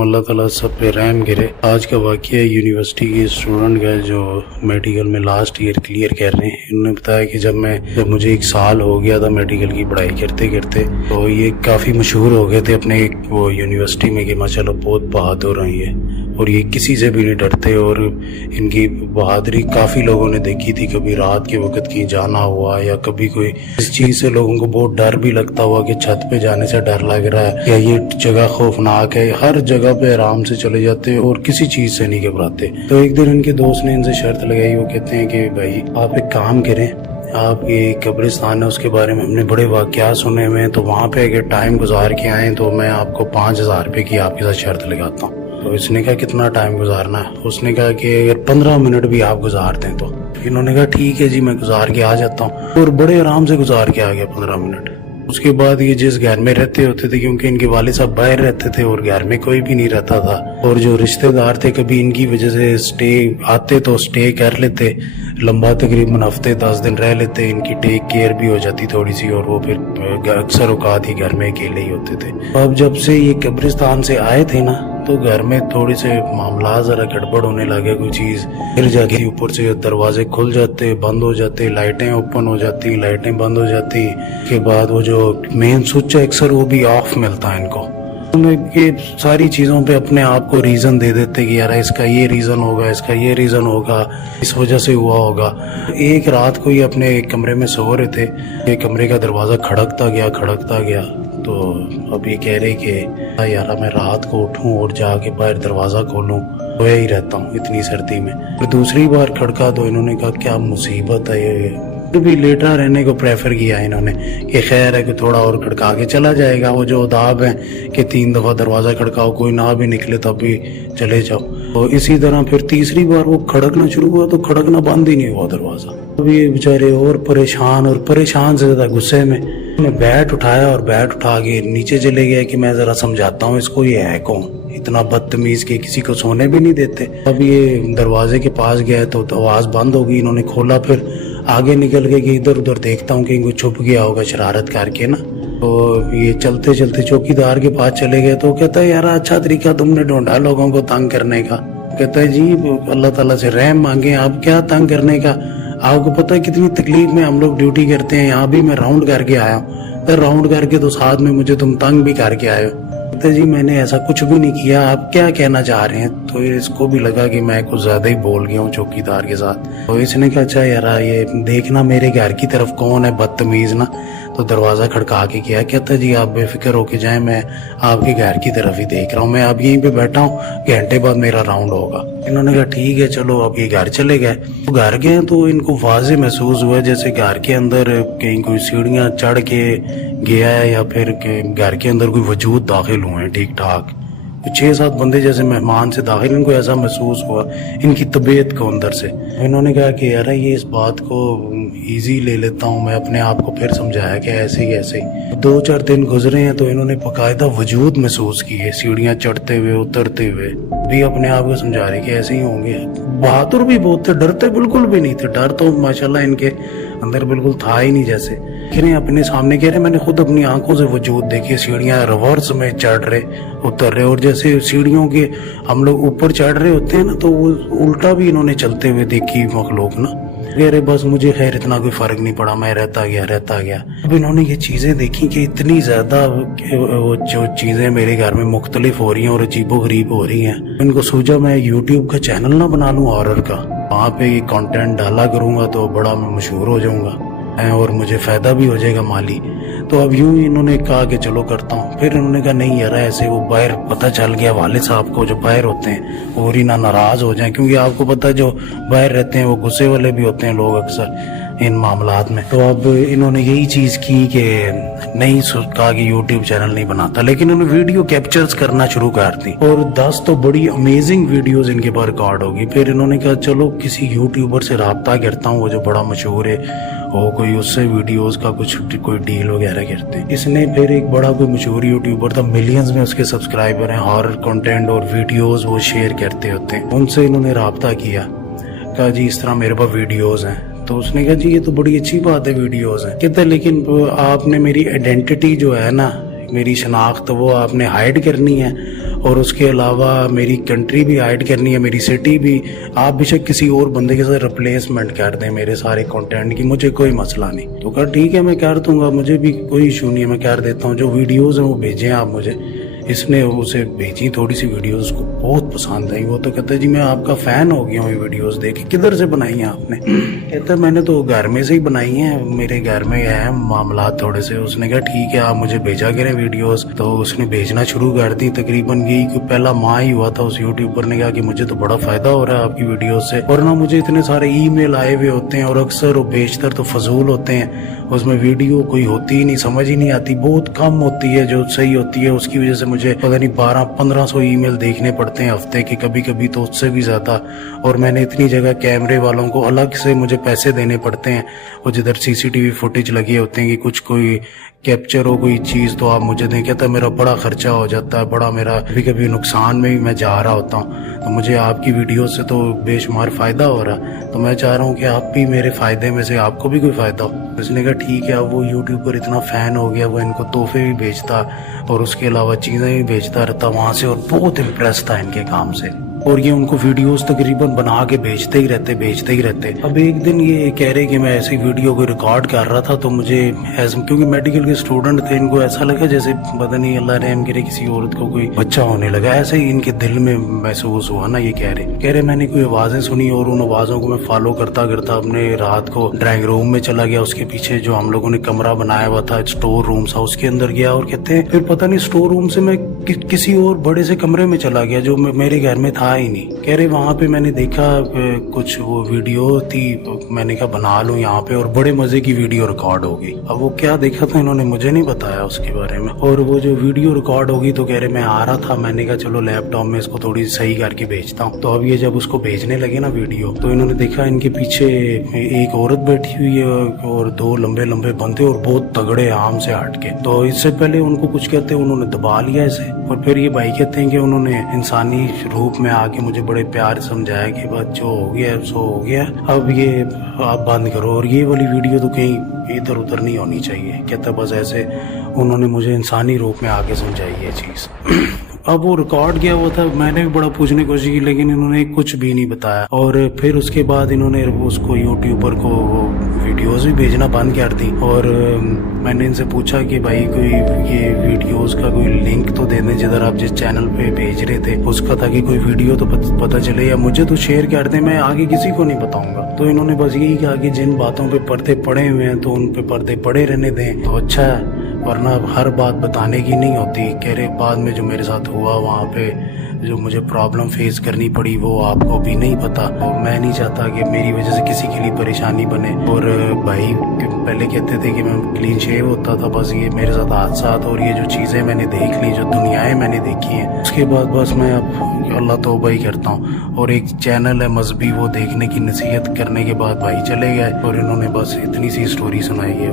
اللہ تعالیٰ سب پہ رحم کرے۔ آج کا واقعہ یونیورسٹی کے اسٹوڈنٹ کا جو میڈیکل میں لاسٹ ایئر کلیئر کر رہے ہیں، انہوں نے بتایا کہ جب مجھے 1 سال ہو گیا تھا میڈیکل کی پڑھائی کرتے کرتے، تو یہ کافی مشہور ہو گئے تھے اپنے وہ یونیورسٹی میں کہ ماشاءاللہ بہت بہادر ہیں یہ، اور یہ کسی سے بھی نہیں ڈرتے، اور ان کی بہادری کافی لوگوں نے دیکھی تھی۔ کبھی رات کے وقت کہیں جانا ہوا یا کبھی کوئی اس چیز سے لوگوں کو بہت ڈر بھی لگتا ہوا کہ چھت پہ جانے سے ڈر لگ رہا ہے یا یہ جگہ خوفناک ہے، ہر جگہ پہ آرام سے چلے جاتے اور کسی چیز سے نہیں گھبراتے۔ تو ایک دن ان کے دوست نے ان سے شرط لگائی، وہ کہتے ہیں کہ بھائی آپ ایک کام کریں، آپ یہ قبرستان ہے اس کے بارے میں ہم نے بڑے واقعات سنے ہوئے ہیں، تو وہاں پہ اگر ٹائم گزار کے آئیں تو میں آپ کو 5000 روپے کی آپ کے ساتھ شرط لگاتا ہوں۔ تو اس نے کہا کتنا ٹائم گزارنا ہے؟ اس نے کہا کہ اگر 15 منٹ بھی آپ گزار دیں تو۔ انہوں نے کہا ٹھیک ہے جی میں گزار کے آ جاتا ہوں، اور بڑے آرام سے گزار کے آ گیا 15 منٹ۔ اس کے بعد یہ جس گھر میں رہتے ہوتے تھے، کیونکہ ان کے والد صاحب باہر رہتے تھے اور گھر میں کوئی بھی نہیں رہتا تھا، اور جو رشتہ دار تھے کبھی ان کی وجہ سے اسٹے آتے تو اسٹے کر لیتے، لمبا تقریباً ہفتے 10 دن رہ لیتے، ان کی ٹیک کیئر بھی ہو جاتی تھوڑی سی، اور وہ پھر اکثر اوقات ہی گھر میں اکیلے ہی ہوتے تھے۔ اب جب سے یہ قبرستان سے آئے تھے نا، تو گھر میں تھوڑی سے معاملات ذرا گڑبڑ ہونے لگے، کوئی چیز پھر جا کے اوپر سے دروازے کھل جاتے بند ہو جاتے، لائٹیں اوپن ہو جاتی لائٹیں بند ہو جاتی، کے بعد وہ جو مین سوئچ ہے اکثر وہ بھی آف ملتا ہے ان کو۔ یہ ساری چیزوں پہ اپنے آپ کو ریزن دے دیتے کہ یار اس کا یہ ریزن ہوگا، اس کا یہ ریزن ہوگا، اس وجہ سے ہوا ہوگا۔ ایک رات کو یہ اپنے ایک کمرے میں سو رہے تھے، ایک کمرے کا دروازہ کھڑکتا گیا، تو اب یہ کہہ رہے کہ یار میں رات کو اٹھوں اور جا کے باہر دروازہ کھولوں، سویا ہی رہتا ہوں اتنی سردی میں۔ پھر دوسری بار کھڑکا تو انہوں نے کہا کیا مصیبت ہے، یہ بھی لیٹا رہنے کو پریفر کیا انہوں نے کہ خیر ہے کہ تھوڑا اور کھڑکا کے چلا جائے گا۔ وہ جو آداب ہیں کہ 3 دفعہ دروازہ کھڑکاؤ، کوئی نہ بھی نکلے تب بھی چلے جاؤ، تو اسی طرح پھر تیسری بار وہ کھڑکنا شروع ہوا تو کھڑکنا بند ہی نہیں ہوا دروازہ۔ اب یہ بیچارے اور پریشان سے زیادہ غصے میں نے بیٹ اٹھایا اور بیٹ اٹھا کے نیچے چلے گیا کہ میں ذرا سمجھاتا ہوں اس کو یہ ہے کون، اتنا بدتمیز کہ کسی کو سونے بھی نہیں دیتے۔ اب یہ دروازے کے پاس گیا تو آواز بند ہو گئی، انہوں نے کھولا، پھر آگے نکل گئے کہ ادھر ادھر دیکھتا ہوں کہ کوئی چھپ گیا ہوگا شرارت کر کے نا۔ تو یہ چلتے چلتے چوکی دار کے پاس چلے گئے تو کہتا ہے یار اچھا طریقہ تم نے ڈھونڈا لوگوں کو تنگ کرنے کا۔ کہتا ہے جی اللہ تعالیٰ سے رحم مانگے، آپ کیا تنگ کرنے کا؟ آپ کو پتہ ہے کتنی تکلیف میں ہم لوگ ڈیوٹی کرتے ہیں، یہاں بھی میں راؤنڈ کر کے آیا ہوں، راؤنڈ کر کے تو ساتھ میں مجھے تم تنگ بھی کر کے آئے ہو۔ کہتے جی میں نے ایسا کچھ بھی نہیں کیا، آپ کیا کہنا چاہ رہے ہیں؟ تو اس کو بھی لگا کہ میں کچھ زیادہ ہی بول گیا ہوں چوکی دار کے ساتھ۔ تو اس نے کہا اچھا یار یہ دیکھنا میرے گھر کی طرف کون ہے بدتمیز نا، تو دروازہ کھڑکا کے کیا، کہتا جی آپ بے فکر ہو کے جائیں، میں آپ کے گھر کی طرف ہی دیکھ رہا ہوں، میں اب یہیں پہ بیٹھا ہوں، گھنٹے بعد میرا راؤنڈ ہوگا۔ انہوں نے کہا ٹھیک ہے چلو، اب یہ گھر چلے گئے۔ گھر گئے تو ان کو واضح محسوس ہوا جیسے گھر کے اندر کہیں کوئی سیڑھیاں چڑھ کے گیا ہے، یا پھر کہ گھر کے اندر کوئی وجود داخل ہوئے ہیں ٹھیک ٹھاک، 6-7 بندے جیسے مہمان سے داخل، ان کو ایسا محسوس ہوا ان کی طبیعت کو اندر سے۔ انہوں نے کہا کہ یار یہ اس بات کو ایزی لے لیتا ہوں، میں اپنے آپ کو پھر سمجھایا کہ ایسے ہی 2-4 دن گزرے ہیں تو انہوں نے باقاعدہ وجود محسوس کیے، سیڑھیاں چڑھتے ہوئے اترتے ہوئے، بھی اپنے آپ کو سمجھا رہے کہ ایسے ہی ہوں گے۔ بہادر بھی بہت تھے، ڈرتے بالکل بھی نہیں تھے، ڈر تو ماشاءاللہ ان کے اندر بالکل تھا ہی نہیں۔ جیسے اپنے سامنے کہہ رہے میں نے خود اپنی آنکھوں سے وجود دیکھے، سیڑھیاں ریورس میں چڑھ رہے اتر رہے، اور جیسے سیڑھیوں کے ہم لوگ اوپر چڑھ رہے ہوتے ہیں نا تو وہ الٹا بھی انہوں نے چلتے ہوئے دیکھی مخلوق نا۔ کہہ رہے بس مجھے خیر اتنا کوئی فرق نہیں پڑا، میں رہتا گیا۔ اب انہوں نے یہ چیزیں دیکھی کہ اتنی زیادہ وہ جو چیزیں میرے گھر میں مختلف ہو رہی ہیں اور عجیب و غریب ہو رہی ہیں، ان کو سوچا میں یوٹیوب کا چینل نہ بنا لوں ہارر کا، وہاں پہ یہ کانٹینٹ ڈالا کروں گا تو بڑا میں مشہور ہو جاؤں گا اور مجھے فائدہ بھی ہو جائے گا مالی۔ تو اب یوں ہی انہوں نے کہا کہ چلو کرتا ہوں۔ پھر انہوں نے کہا نہیں یار ایسے وہ باہر پتہ چل گیا والد صاحب کو جو باہر ہوتے ہیں اور ہی نہ ناراض ہو جائیں، کیونکہ آپ کو پتہ جو باہر رہتے ہیں وہ غصے والے بھی ہوتے ہیں لوگ اکثر ان معاملات میں۔ تو اب انہوں نے یہی چیز کی کہ نہیں کہا کہ یوٹیوب چینل نہیں بناتا، لیکن انہوں نے ویڈیو کیپچرز کرنا شروع کر دی اور 10 تو بڑی امیزنگ ویڈیوز ان کے پاس ریکارڈ ہوگی۔ پھر انہوں نے کہا چلو کسی یوٹیوبر سے رابطہ کرتا ہوں وہ جو بڑا مشہور ہے، اور کوئی اس سے ویڈیوز کا کوئی ڈیل وغیرہ کرتے ہیں۔ اس نے پھر ایک بڑا کوئی مشہور یوٹیوبر تھا، ملینز میں اس کے سبسکرائبر ہیں، ہارر کنٹینٹ اور ویڈیوز وہ شیئر کرتے ہوتے ہیں، ان سے انہوں نے رابطہ کیا، کہا جی اس طرح میرے پاس ویڈیوز ہیں۔ تو اس نے کہا جی یہ تو بڑی اچھی بات ہے ویڈیوز ہیں، کہتے لیکن آپ نے میری آئیڈینٹی جو ہے نا میری شناخت وہ آپ نے ہائڈ کرنی ہے، اور اس کے علاوہ میری کنٹری بھی ہائڈ کرنی ہے، میری سٹی بھی. آپ بے شک کسی اور بندے کے ساتھ ریپلیسمنٹ کر دیں میرے سارے کنٹینٹ کی، مجھے کوئی مسئلہ نہیں. تو کہا ٹھیک ہے میں کر دوں گا، مجھے بھی کوئی ایشو نہیں ہے، میں کر دیتا ہوں. جو ویڈیوز ہیں وہ بھیجیں آپ مجھے. اس نے اسے بھیجی تھوڑی سی ویڈیوز، اس کو بہت پسند آئی. وہ تو کہتا ہے جی میں آپ کا فین ہو گیا ہوں، یہ ویڈیوز دیکھ. کدھر سے بنائی ہیں آپ نے؟ کہتا ہے میں نے تو گھر میں سے ہی بنائی ہیں، میرے گھر میں ہیں معاملات تھوڑے سے. اس نے کہا ٹھیک ہے آپ مجھے بھیجا کریں ویڈیوز. تو اس نے بھیجنا شروع کر دی. تقریباً یہی پہلا ماہ ہی ہوا تھا اس یوٹیوبر نے کہا کہ مجھے تو بڑا فائدہ ہو رہا ہے آپ کی ویڈیوز سے، ورنہ مجھے اتنے سارے ای میل آئے ہوئے ہوتے ہیں اور اکثر و بیشتر تو فضول ہوتے ہیں. اس میں ویڈیو کوئی ہوتی ہی نہیں، سمجھ ہی نہیں آتی، بہت کم ہوتی ہے جو صحیح ہوتی ہے. اس کی وجہ سے مجھے پتہ نہیں 1200-1500 ای میل دیکھنے پڑتے ہیں ہفتے کے، کبھی کبھی تو اس سے بھی زیادہ. اور میں نے اتنی جگہ کیمرے والوں کو الگ سے مجھے پیسے دینے پڑتے ہیں، وہ جدھر سی سی ٹی وی فوٹیج لگے ہوتے ہیں کہ کچھ کوئی کیپچر ہو کوئی چیز تو آپ مجھے دیں. کہتا ہے میرا بڑا خرچہ ہو جاتا ہے، بڑا میرا کبھی کبھی نقصان میں بھی میں جا رہا ہوتا ہوں. تو مجھے آپ کی ویڈیو سے تو بے شمار فائدہ ہو رہا ہے، تو میں چاہ رہا ہوں کہ آپ بھی میرے فائدے میں سے آپ کو بھی کوئی فائدہ ہو. اس نے کہا ٹھیک ہے. اب وہ یوٹیوبر اتنا فین ہو گیا، وہ ان کو تحفے بھی بھیجتا اور اس کے علاوہ چیزیں بھی بھیجتا رہتا وہاں سے، اور بہت امپریس تھا ان کے کام سے. اور یہ ان کو ویڈیوز تقریباً بنا کے بھیجتے ہی رہتے. اب ایک دن یہ کہہ رہے کہ میں ایسی ویڈیو کو ریکارڈ کر رہا تھا تو مجھے کیونکہ میڈیکل کے اسٹوڈنٹ تھے، ان کو ایسا لگا جیسے پتہ نہیں اللہ رحم کرے کسی عورت کو کوئی بچہ ہونے لگا، ایسے ہی ان کے دل میں محسوس ہوا نا. یہ کہہ رہے میں نے کوئی آوازیں سنی اور ان آوازوں کو میں فالو کرتا اپنے رات کو ڈرائنگ روم میں چلا گیا. اس کے پیچھے جو ہم لوگوں نے کمرہ بنایا ہوا تھا اسٹور روم سا، اس کے اندر گیا. اور کہتے ہیں پھر پتہ نہیں اسٹور روم سے میں کسی اور بڑے سے کمرے میں چلا گیا جو میرے گھر میں تھا ہی نہیں. کہہ رہے وہاں پہ میں نے دیکھا کچھ وہ ویڈیو تھی، میں نے کہا بنا لوں یہاں پہ، اور بڑے مزے کی ویڈیو ریکارڈ ہو گئی. اب وہ کیا دیکھا تھا انہوں نے مجھے نہیں بتایا اس کے بارے میں. اور وہ جو ویڈیو ریکارڈ ہوگی تو کہہ رہے میں آ رہا تھا، میں نے کہا چلو لیپ ٹاپ میں اس کو تھوڑی صحیح کر کے بھیجتا ہوں. تو اب یہ جب اس کو بھیجنے لگے نا ویڈیو، تو انہوں نے دیکھا ان کے پیچھے ایک عورت بیٹھی ہوئی ہے اور دو لمبے لمبے بندے اور بہت تگڑے عام سے ہٹ کے. تو اس سے پہلے ان کو کچھ کہتے انہوں نے دبا لیا اسے. اور پھر یہ بھائی کہتے ہیں کہ انہوں نے انسانی روپ میں آ کے مجھے بڑے پیار سمجھایا کہ بات جو ہو گیا سو ہو گیا، اب یہ آپ بند کرو. اور یہ والی ویڈیو تو کہیں ادھر ادھر نہیں ہونی چاہیے. کہتا بس ایسے انہوں نے مجھے انسانی روپ میں آ کے سمجھائی یہ چیز. اب وہ ریکارڈ کیا ہوا تھا، میں نے بھی بڑا پوچھنے کی کوشش کی لیکن انہوں نے کچھ بھی نہیں بتایا. اور پھر اس کے بعد انہوں نے اس کو یوٹیوبر کو ویڈیوز بھی بھیجنا بند کر دی. اور میں نے ان سے پوچھا کہ بھائی کوئی یہ ویڈیوز کا کوئی لنک تو دے دیں جدھر آپ جس چینل پہ بھیج رہے تھے اس کا، تاکہ کوئی ویڈیو تو پتہ چلے، یا مجھے تو شیئر کر دیں، میں آگے کسی کو نہیں بتاؤں گا. تو انہوں نے بس یہی کہا کہ جن باتوں پہ پردے پڑے ہوئے ہیں تو ان پہ پردے پڑے رہنے دیں تو اچھا ہے، ورنہ ہر بات بتانے کی نہیں ہوتی. کہہ رہے بعد میں جو میرے ساتھ ہوا وہاں پہ جو مجھے پرابلم فیس کرنی پڑی وہ آپ کو بھی نہیں پتا، اور میں نہیں چاہتا کہ میری وجہ سے کسی کے لیے پریشانی بنے. اور بھائی پہلے کہتے تھے کہ میں کلین شیو ہوتا تھا، بس یہ میرے ساتھ حادثات اور یہ جو چیزیں میں نے دیکھ لی، جو دنیایں میں نے دیکھی ہیں، اس کے بعد بس میں اب اللہ توبہ ہی کرتا ہوں. اور ایک چینل ہے مذہبی، وہ دیکھنے کی نصیحت کرنے کے بعد بھائی چلے گئے اور انہوں نے بس اتنی سی سٹوری سنائی ہے.